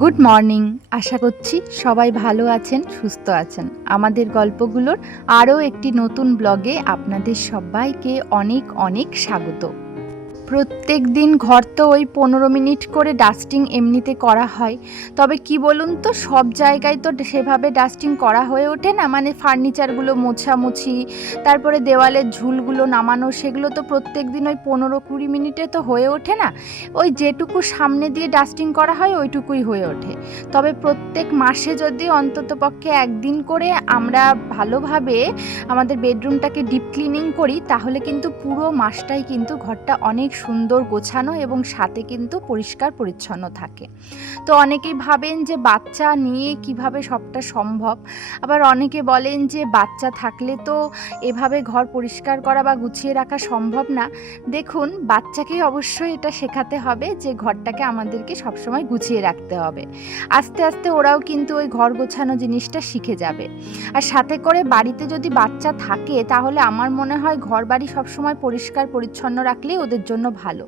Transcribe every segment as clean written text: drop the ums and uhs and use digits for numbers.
Good morning. আশা করছি সবাই ভালো আছেন, সুস্থ আছেন। আমাদের গল্পগুলোর আরও একটি নতুন ব্লগে আপনাদের সবাইকে অনেক অনেক স্বাগত। প্রত্যেক দিন ঘর তো ওই 15 মিনিট করে ডাস্টিং এমনিতে করা হয়, তবে কি বলুন তো, সব জায়গায় তো সেভাবে ডাস্টিং করা হয়ে ওঠে না। মানে ফার্নিচারগুলো মোছামুছি, তারপরে দেওয়ালের ঝুলগুলো নামানো, সেগুলো তো প্রত্যেক দিন ওই 15-20 মিনিটে তো হয়ে ওঠে না। ওই যেটুকু সামনে দিয়ে ডাস্টিং করা হয় ওইটুকুই হয়ে ওঠে। তবে প্রত্যেক মাসে যদি অন্ততপক্ষে একদিন করে আমরা ভালোভাবে আমাদের বেডরুমটাকে ডিপ ক্লিনিং করি, তাহলে কিন্তু পুরো মাসটাই কিন্তু ঘরটা অনেক সুন্দর গোছানো এবং সাথে কিন্তু পরিষ্কার পরিচ্ছন্ন থাকে। তো অনেকেই ভাবেন যে বাচ্চা নিয়ে কিভাবে সবটা সম্ভব, আবার অনেকে বলেন যে বাচ্চা থাকলে তো এভাবে ঘর পরিষ্কার করা বা গুছিয়ে রাখা সম্ভব না। দেখুন, বাচ্চাকেই অবশ্যই এটা শেখাতে হবে যে ঘরটাকে আমাদেরকে সবসময় গুছিয়ে রাখতে হবে। আস্তে আস্তে ওরাও কিন্তু ওই ঘর গোছানো জিনিসটা শিখে যাবে। আর সাথে করে বাড়িতে যদি বাচ্চা থাকে, তাহলে আমার মনে হয় ঘর বাড়ি সবসময় পরিষ্কার পরিচ্ছন্ন রাখলেই ওদের জন্য ভালো।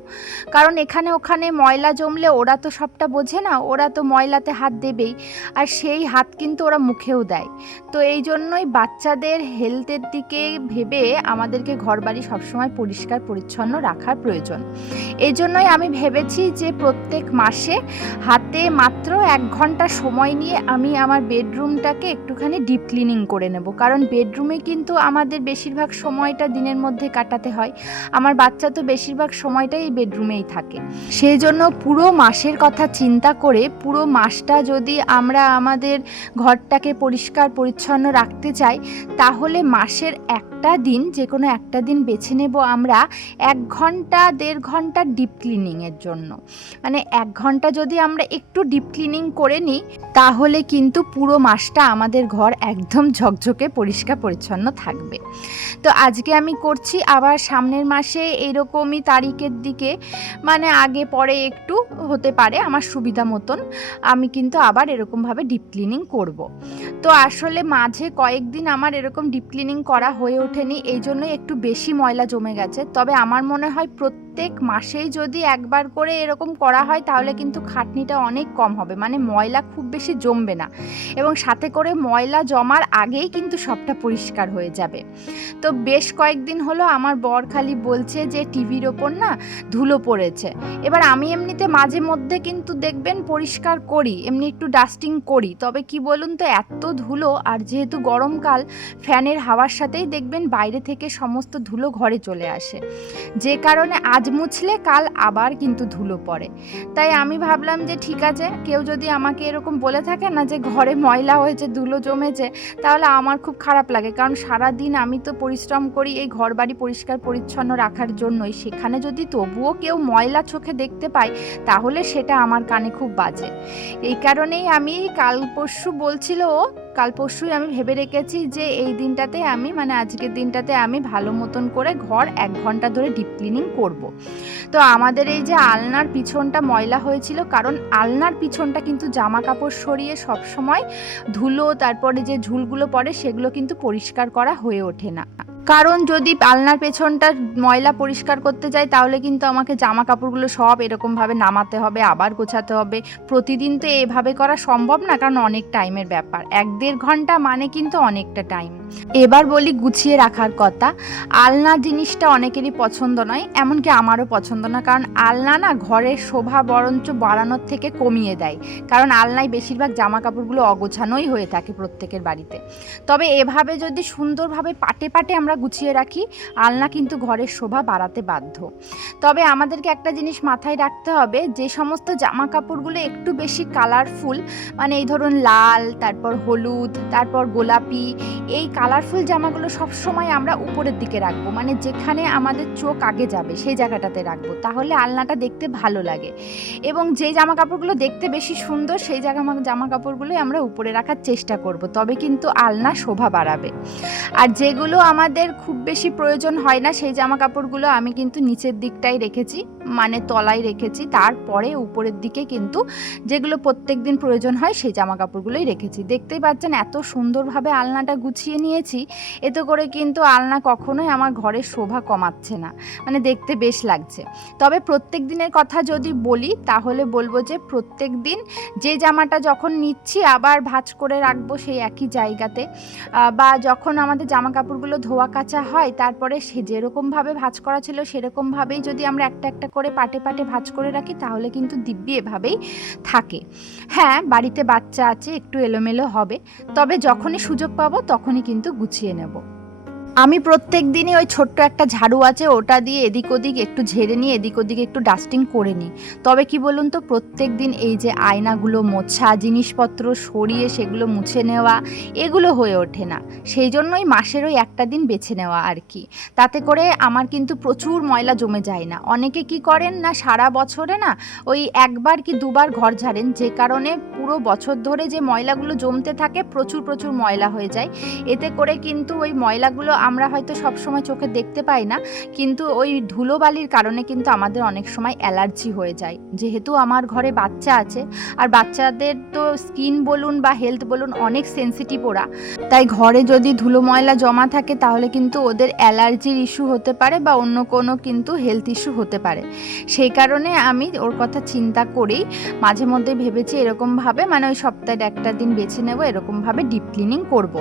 কারণ এখানে ওখানে ময়লা জমলে ওরা তো সবটা বোঝে না, ওরা তো ময়লাতে হাত দেবেই, আর সেই হাত কিন্তু ওরা মুখেও দেয়। তো এই জন্যই বাচ্চাদের হেলথের দিকে ভেবে আমাদেরকে ঘর বাড়ি সবসময় পরিষ্কার পরিচ্ছন্ন রাখার প্রয়োজন। এই জন্যই আমি ভেবেছি যে প্রত্যেক মাসে হাতে মাত্র 1 ঘন্টা সময় নিয়ে আমি আমার বেডরুমটাকে একটুখানি ডিপ ক্লিনিং করে নেব। কারণ বেডরুমে কিন্তু আমাদের বেশিরভাগ সময়টা দিনের মধ্যে কাটাতে হয়। আমার বাচ্চা তো বেশিরভাগ সময়টাই বেডরুমেই থাকে। সেই জন্য পুরো মাসের কথা চিন্তা করে পুরো মাসটা যদি আমরা আমাদের ঘরটাকে পরিষ্কার পরিচ্ছন্ন রাখতে চাই, তাহলে মাসের একটা দিন, যে কোনো একটা দিন বেছে নেব আমরা 1 ঘন্টা 1.5 ঘন্টা ডিপ ক্লিনিংয়ের জন্য। মানে 1 ঘন্টা যদি আমরা একটু ডিপ ক্লিনিং করে নিই, তাহলে কিন্তু পুরো মাসটা আমাদের ঘর একদম ঝকঝকে পরিষ্কার পরিচ্ছন্ন থাকবে। তো আজকে আমি করছি, আবার সামনের মাসে এইরকমই তারিখের দিকে, মানে আগে পরে একটু হতে পারে, আমার সুবিধা মতন আমি কিন্তু আবার এরকমভাবে ডিপ ক্লিনিং করব। তো আসলে মাঝে কয়েকদিন আমার এরকম ডিপ ক্লিনিং করা হয়ে ওঠেনি, এই জন্যই একটু বেশি ময়লা জমে গেছে। তবে আমার মনে হয় প্রত্যেক মাসেই যদি একবার করে এরকম করা হয়, তাহলে কিন্তু খাটনিটা অনেক কম হবে, মানে ময়লা খুব বেশি জমবে না, এবং সাথে করে ময়লা জমার আগেই কিন্তু সবটা পরিষ্কার হয়ে যাবে। তো বেশ কয়েকদিন হলো আমার বর খালি বলছে যে টিভির ওপর না ধুলো পড়েছে। এবার আমি এমনিতে মাঝে মধ্যে কিন্তু দেখবেন পরিষ্কার করি, এমনি একটু ডাস্টিং করি, তবে কি বলুন তো, এত ধুলো, আর যেহেতু গরমকাল, ফ্যানের হাওয়ার সাথেই দেখবেন বাইরে থেকে সমস্ত ধুলো ঘরে চলে আসে, যে কারণে আজ মুছলে কাল আবার কিন্তু ধুলো পড়ে। তাই আমি ভাবলাম যে ঠিক আছে, কেউ যদি আমাকে এরকম বলে থাকে না যে ঘরে ময়লা হয়েছে, ধুলো জমেছে, তাহলে আমার খুব খারাপ লাগে। কারণ সারাদিন আমি তো পরিশ্রম করি এই ঘর বাড়ি পরিষ্কার পরিচ্ছন্ন রাখার জন্যই, সেখানে যদি তবুও কেউ ময়লা চোখে দেখতে পায়, তাহলে সেটা আমার কানে খুব বাজে। এই কারণেই আমি কাল পরশুই আমি ভেবে রেখেছি যে এই দিনটাতে আমি, মানে আজকের দিনটাতে আমি ভালো মতন করে ঘর 1 ঘন্টা ধরে ডিপ ক্লিনিং করব। তো আমাদের এই যে আলনার পিছনটা ময়লা হয়েছিল, কারণ আলনার পিছনটা কিন্তু জামা কাপড় সরিয়ে সব সময় ধুলো, তারপরে যে ঝুলগুলো পড়ে সেগুলো কিন্তু পরিষ্কার করা হয়ে ওঠে না। কারণ যদি আলনার পেছনটা ময়লা পরিষ্কার করতে যাই, তাহলে কিন্তু আমাকে জামা কাপড়গুলো সব এরকমভাবে নামাতে হবে, আবার গোছাতে হবে। প্রতিদিন তো এভাবে করা সম্ভব না, কারণ অনেক টাইমের ব্যাপার। 1-1.5 ঘন্টা মানে কিন্তু অনেকটা টাইম। এবার বলি গুছিয়ে রাখার কথা। আলনা জিনিসটা অনেকেরই পছন্দ নয়, এমনকি আমারও পছন্দ না। কারণ আলনা না ঘরের শোভা বরঞ্চ বাড়ানোর থেকে কমিয়ে দেয়। কারণ আলনায় বেশিরভাগ জামা কাপড়গুলো অগোছানোই হয়ে থাকে প্রত্যেকের বাড়িতে। তবে এভাবে যদি সুন্দরভাবে পাটে পাটে আমরা গুছিয়ে রাখি, আলনা কিন্তু ঘরের শোভা বাড়াতে বাধ্য। তবে আমাদেরকে একটা জিনিস মাথায় রাখতে হবে, যে সমস্ত জামা কাপড়গুলো একটু বেশি কালারফুল, মানে এই ধরুন লাল, তারপর হলুদ, তারপর গোলাপি, এই কালারফুল জামাগুলো সবসময় আমরা উপরের দিকে রাখবো, মানে যেখানে আমাদের চোখ আগে যাবে সেই জায়গাটাতে রাখবো, তাহলে আলনাটা দেখতে ভালো লাগে। এবং যে জামা কাপড়গুলো দেখতে বেশি সুন্দর, সেই জামা কাপড়গুলোই আমরা উপরে রাখার চেষ্টা করব, তবে কিন্তু আলনা শোভা বাড়াবে। আর যেগুলো আমাদের খুব বেশি প্রয়োজন হয় না, সেই জামা কাপড়গুলো আমি কিন্তু নিচের দিকটাই রেখেছি, মানে তলায় রেখেছি, তারপরে উপরের দিকে কিন্তু যেগুলো প্রত্যেক দিন প্রয়োজন হয় সেই জামা কাপড়গুলোই রেখেছি। দেখতেই পাচ্ছেন এত সুন্দরভাবে আলনাটা গুছিয়ে নিয়েছি, এতে করে কিন্তু আলনা কখনোই আমার ঘরের শোভা কমাচ্ছে না, মানে দেখতে বেশ লাগছে। তবে প্রত্যেক দিনের কথা যদি বলি তাহলে বলবো যে প্রত্যেক দিন যে জামাটা যখন নিচ্ছি আবার ভাঁজ করে রাখবো সেই একই জায়গাতে, বা যখন আমাদের জামা কাপড়গুলো ধোয়া কাচা হয় তারপরে সে যেরকমভাবে ভাঁজ করা ছিল সেরকমভাবেই যদি আমরা একটা একটা করে পাটে পাটে ভাঁজ করে রাখি তাহলে কিন্তু দিব্যি এভাবেই থাকে। হ্যাঁ, বাড়িতে বাচ্চা আছে, একটু এলোমেলো হবে, তবে যখনই সুযোগ পাবো তখনই কিন্তু গুছিয়ে নেব। আমি প্রত্যেক দিনই ওই ছোট্ট একটা ঝাড়ু আছে ওটা দিয়ে এদিক ওদিক একটু ঝেড়ে নিয়ে এদিক ওদিক একটু ডাস্টিং করে নিই। তবে কি বলুন তো, প্রত্যেক দিন এই যে আয়নাগুলো মোছা, জিনিসপত্র সরিয়ে সেগুলো মুছে নেওয়া, এগুলো হয়ে ওঠে না। সেই জন্যই মাসের ওই একটা দিন বেছে নেওয়া আর কি। তাতে করে আমার কিন্তু প্রচুর ময়লা জমে যায় না। অনেকে কি করেন না, সারা বছরে না ওই একবার কি দুবার ঘর ঝাড়েন, যে কারণে পুরো বছর ধরে যে ময়লাগুলো জমতে থাকে প্রচুর প্রচুর ময়লা হয়ে যায়। এতে করে কিন্তু ওই ময়লাগুলো আমরা হয়তো সব সময় চোখে দেখতে পাই না, কিন্তু ওই ধুলোবালির কারণে কিন্তু আমাদের অনেক সময় অ্যালার্জি হয়ে যায়। যেহেতু আমার ঘরে বাচ্চা আছে, আর বাচ্চাদের তো স্কিন বলুন বা হেলথ বলুন অনেক সেন্সিটিভ ওরা, তাই ঘরে যদি ধুলো ময়লা জমা থাকে তাহলে কিন্তু ওদের অ্যালার্জির ইস্যু হতে পারে বা অন্য কোনো কিন্তু হেলথ ইস্যু হতে পারে। সেই কারণে আমি ওর কথা চিন্তা করেই মাঝে মধ্যে ভেবেছি এরকমভাবে, মানে ওই সপ্তাহে একটা দিন বেছে নেব, এরকমভাবে ডিপ ক্লিনিং করব,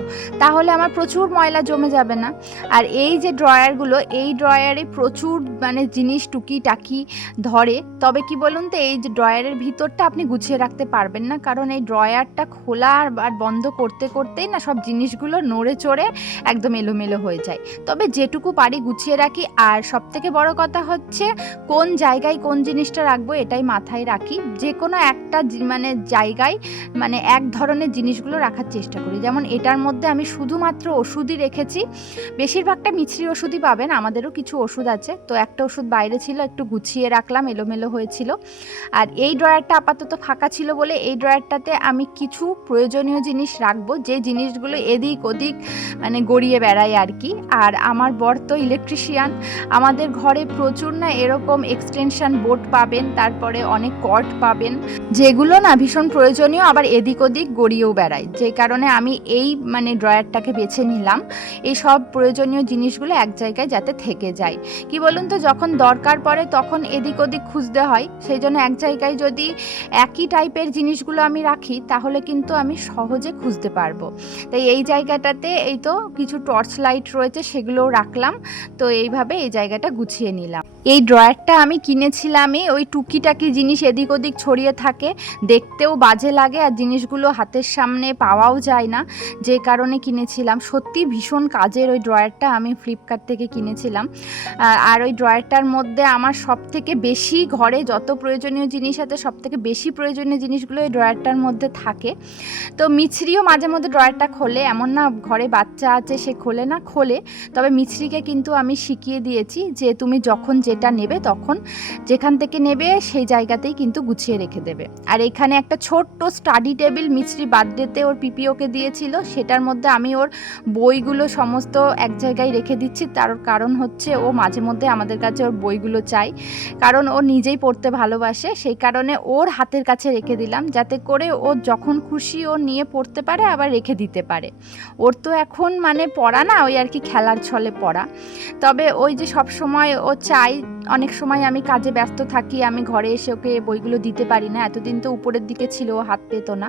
তাহলে আমার প্রচুর ময়লা জমে যাবে না। আর এই যে ড্রয়ারগুলো, এই ড্রয়ারে প্রচুর মানে জিনিস টুকিটাকি ধরে। তবে কি বলুন তো, এই যে ড্রয়ারের ভিতরটা আপনি গুছিয়ে রাখতে পারবেন না, কারণ এই ড্রয়ারটা খোলা আর বন্ধ করতে করতেই না সব জিনিসগুলো নড়ে চড়ে একদম এলোমেলো হয়ে যায়। তবে যেটুকু পারি গুছিয়ে রাখি। আর সবথেকে বড় কথা হচ্ছে কোন জায়গায় কোন জিনিসটা রাখবো এটাই মাথায় রাখি। যে কোনো একটা মানে জায়গায় মানে এক ধরনের জিনিসগুলো রাখার চেষ্টা করি। যেমন এটার মধ্যে আমি শুধুমাত্র ওষুধই রেখেছি, বেশিরভাগটা মিছরি ওষুধই পাবেন, আমাদেরও কিছু ওষুধ আছে। তো একটা ওষুধ বাইরে ছিল, একটু গুছিয়ে রাখলাম, এলোমেলো হয়েছিল। আর এই ড্রয়ারটা আপাতত ফাঁকা ছিল বলে এই ড্রয়ারটাতে আমি কিছু প্রয়োজনীয় জিনিস রাখবো, যে জিনিসগুলো এদিক ওদিক মানে গড়িয়ে বেড়ায় আর কি। আর আমার বর তো ইলেকট্রিশিয়ান, আমাদের ঘরে প্রচুর না এরকম এক্সটেনশন বোর্ড পাবেন, তারপরে অনেক কর্ড পাবেন, যেগুলো না ভীষণ প্রয়োজনীয়, আবার এদিক ওদিক গড়িয়েও বেড়ায়। যে কারণে আমি এই মানে ড্রয়ারটাকে বেছে নিলাম, এই সব প্রয়োজনীয় জিনিসগুলো এক জায়গায় যাতে থেকে যায়। কি বলুন তো, যখন দরকার পড়ে তখন এদিক ওদিক খুঁজতে হয়, সেই জন্য এক জায়গায় যদি একই টাইপের জিনিসগুলো আমি রাখি তাহলে কিন্তু আমি সহজে খুঁজতে পারবো। তাই এই জায়গাটাতে এই তো কিছু টর্চ লাইট রয়েছে, সেগুলোও রাখলাম। তো এইভাবে এই জায়গাটা গুছিয়ে নিলাম। এই ড্রয়ারটা আমি কিনেছিলামই, ওই টুকিটাকি জিনিস এদিক ওদিক ছড়িয়ে থাকে, দেখতেও বাজে লাগে, আর জিনিসগুলো হাতের সামনে পাওয়াও যায় না, যে কারণে কিনেছিলাম। সত্যি ভীষণ কাজের ওই ড্রয়ারটা, আমি ফ্লিপকার্ট থেকে কিনেছিলাম। আর ওই ড্রয়ারটার মধ্যে আমার সবথেকে বেশি, ঘরে যত প্রয়োজনীয় জিনিস আছে সবথেকে বেশি প্রয়োজনীয় জিনিসগুলো এই ড্রয়ারটার মধ্যে থাকে। তো মিছরিও মাঝে মধ্যে ড্রয়ারটা খোলে, এমন না ঘরে বাচ্চা আছে সে খোলে না, খোলে। তবে মিছরিকে কিন্তু আমি শিখিয়ে দিয়েছি যে তুমি যখন যেটা নেবে তখন যেখান থেকে নেবে সেই জায়গাতেই কিন্তু গুছিয়ে রেখে দেবে। আর এখানে একটা ছোট্ট স্টাডি টেবিল মিছরি বার্থডেতে ওর পিপিওকে দিয়েছিল, সেটার মধ্যে আমি ওর বইগুলো সমস্ত এক জায়গায় রেখে দিচ্ছি। তার কারণ হচ্ছে ও মাঝে মধ্যে আমাদের কাছে ওর বইগুলো চাই, কারণ ও নিজেই পড়তে ভালোবাসে। সেই কারণে ওর হাতের কাছে রেখে দিলাম, যাতে করে ও যখন খুশি ও নিয়ে পড়তে পারে, আবার রেখে দিতে পারে। ওর তো এখন মানে পড়া না, ওই আর কি খেলার ছলে পড়া। তবে ওই যে সব সময় ও চাই, অনেক সময় আমি কাজে ব্যস্ত থাকি, আমি ঘরে এসে ওকে বইগুলো দিতে পারি না। এতদিন তো উপরের দিকে ছিল, ও হাত পেত না,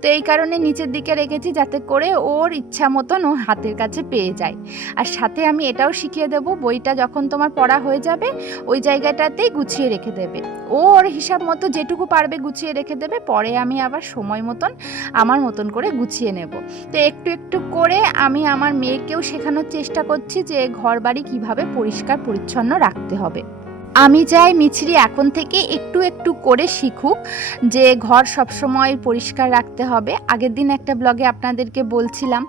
তো এই কারণে নিচের দিকে রেখেছি, যাতে করে ওর ইচ্ছা মতন ও হাতের কাছে পেয়ে যায়। আর সাথে আমি এটাও শিখিয়ে দেব, বইটা যখন তোমার পড়া হয়ে যাবে ওই জায়গাটাতেই গুছিয়ে রেখে দেবে। ও ওর হিসাব মতো যেটুকু পারবে গুছিয়ে রেখে দেবে, পরে আমি আবার সময় মতন আমার মতন করে গুছিয়ে নেব। তো একটু একটু করে আমি আমার মেয়েকেও শেখানোর চেষ্টা করছি যে ঘরবাড়ি কিভাবে পরিষ্কার পরিচ্ছন্ন রাখতে হবে। আমি চাই মিছরি এখন থেকে একটু একটু করে শিখুক যে ঘর সবসময় পরিষ্কার রাখতে হবে। আগের দিন একটা ব্লগে আপনাদেরকে বলছিলাম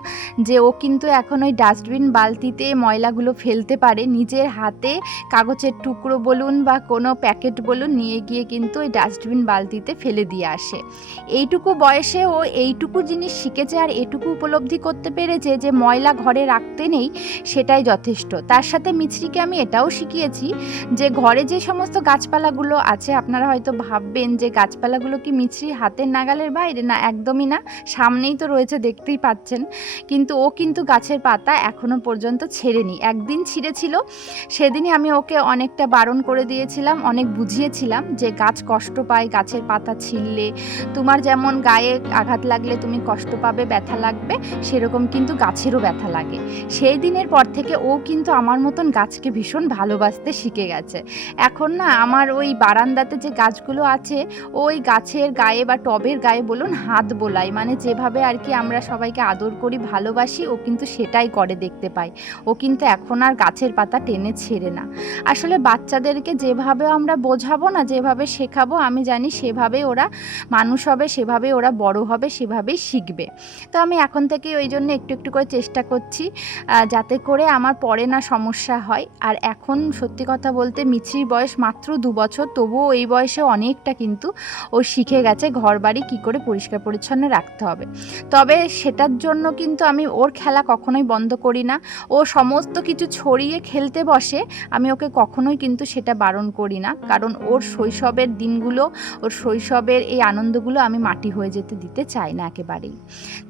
যে ও কিন্তু এখন ওই ডাস্টবিন বালতিতে ময়লাগুলো ফেলতে পারে, নিজের হাতে কাগজের টুকরো বলুন বা কোনো প্যাকেট বলুন নিয়ে গিয়ে কিন্তু ওই ডাস্টবিন বালতিতে ফেলে দিয়ে আসে। এইটুকু বয়সে ও এইটুকু জিনিস শিখেছে, আর এটুকু উপলব্ধি করতে পেরেছে যে ময়লা ঘরে রাখতে নেই, সেটাই যথেষ্ট। তার সাথে মিছরিকে আমি এটাও শিখিয়েছি যে ঘরে ঘরে যে সমস্ত গাছপালাগুলো আছে আপনারা হয়তো ভাববেন যে গাছপালাগুলো কি মিছরির হাতের নাগালের বাইরে, না একদমই না, সামনেই তো রয়েছে, দেখতেই পাচ্ছেন। কিন্তু ও কিন্তু গাছের পাতা এখনো পর্যন্ত ছেড়েনি। একদিন ছিঁড়েছিল, সেদিনই আমি ওকে অনেকটা বারণ করে দিয়েছিলাম, অনেক বুঝিয়েছিলাম যে গাছ কষ্ট পায় গাছের পাতা ছিঁড়লে, তোমার যেমন গায়ে আঘাত লাগলে তুমি কষ্ট পাবে, ব্যথা লাগবে, সেরকম কিন্তু গাছেরও ব্যথা লাগে। সেই দিনের পর থেকে ও কিন্তু আমার মতন গাছকে ভীষণ ভালোবাসতে শিখে গেছে। এখন না আমার ওই বারান্দাতে যে গাছগুলো আছে, ওই গাছের গায়ে বা টবের গায়ে বলুন হাত বোলাই, মানে যেভাবে আর কি আমরা সবাইকে আদর করি, ভালোবাসি, ও কিন্তু সেটাই করে দেখতে পাই। ও কিন্তু এখন আর গাছের পাতা টেনে ছেড়ে না। আসলে বাচ্চাদেরকে যেভাবে আমরা বোঝাবো না, যেভাবে শেখাবো, আমি জানি সেভাবেই ওরা মানুষ হবে, সেভাবেই ওরা বড় হবে, সেভাবেই শিখবে। তো আমি এখন থেকে ওই জন্য একটু একটু করে চেষ্টা করছি যাতে করে আমার পরে না সমস্যা হয়। আর এখন সত্যি কথা বলতে মিছরির বয়স মাত্র 2 বছর, তবুও এই বয়সে অনেকটা কিন্তু ও শিখে গেছে ঘর বাড়ি কী করে পরিষ্কার পরিচ্ছন্ন রাখতে হবে। তবে সেটার জন্য কিন্তু আমি ওর খেলা কখনোই বন্ধ করি না। ও সমস্ত কিছু ছড়িয়ে খেলতে বসে, আমি ওকে কখনোই কিন্তু সেটা বারণ করি না, কারণ ওর শৈশবের দিনগুলো, ওর শৈশবের এই আনন্দগুলো আমি মাটি হয়ে যেতে দিতে চাই না একেবারেই।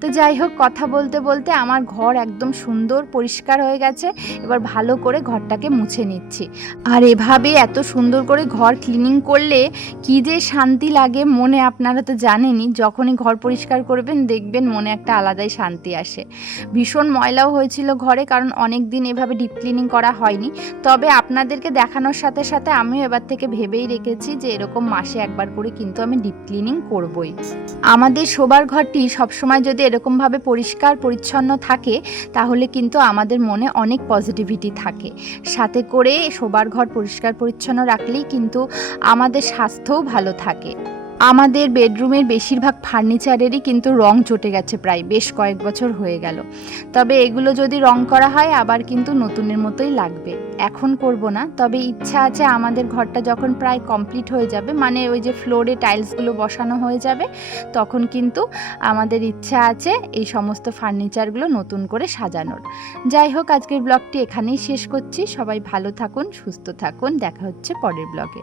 তো যাই হোক, কথা বলতে বলতে আমার ঘর একদম সুন্দর পরিষ্কার হয়ে গেছে। এবার ভালো করে ঘরটাকে মুছে নিচ্ছি। আর এভাবে এত সুন্দর করে ঘর ক্লিনিং করলে কী যে শান্তি লাগে মনে, আপনারা তো জানেনই, যখনই ঘর পরিষ্কার করবেন দেখবেন মনে একটা আলাদাই শান্তি আসে। ভীষণ ময়লাও হয়েছিল ঘরে, কারণ অনেক দিন এভাবে ডিপ ক্লিনিং করা হয়নি। তবে আপনাদেরকে দেখানোর সাথে সাথে আমিও এবার থেকে ভেবেই রেখেছি যে এরকম মাসে একবার করে কিন্তু আমি ডিপ ক্লিনিং করবই। আমাদের শোবার ঘরটি সবসময় যদি এরকমভাবে পরিষ্কার পরিচ্ছন্ন থাকে, তাহলে কিন্তু আমাদের মনে অনেক পজিটিভিটি থাকে। সাথে করে শোবার ঘর পরিষ্কার পরিচ্ছন্ন রাখলেই কিন্তু আমাদের স্বাস্থ্যও ভালো থাকে। আমাদের বেডরুমের বেশিরভাগ ফার্নিচারেরই কিন্তু রং চটে গেছে, প্রায় বেশ কয়েক বছর হয়ে গেল। তবে এগুলো যদি রং করা হয় আবার কিন্তু নতুনের মতোই লাগবে। এখন করব না, তবে ইচ্ছা আছে আমাদের ঘরটা যখন প্রায় কমপ্লিট হয়ে যাবে, মানে ওই যে ফ্লোরে টাইলসগুলো বসানো হয়ে যাবে, তখন কিন্তু আমাদের ইচ্ছা আছে এই সমস্ত ফার্নিচারগুলো নতুন করে সাজানোর। যাই হোক, আজকের ব্লগটি এখানেই শেষ করছি। সবাই ভালো থাকুন, সুস্থ থাকুন, দেখা হচ্ছে পরের ব্লগে।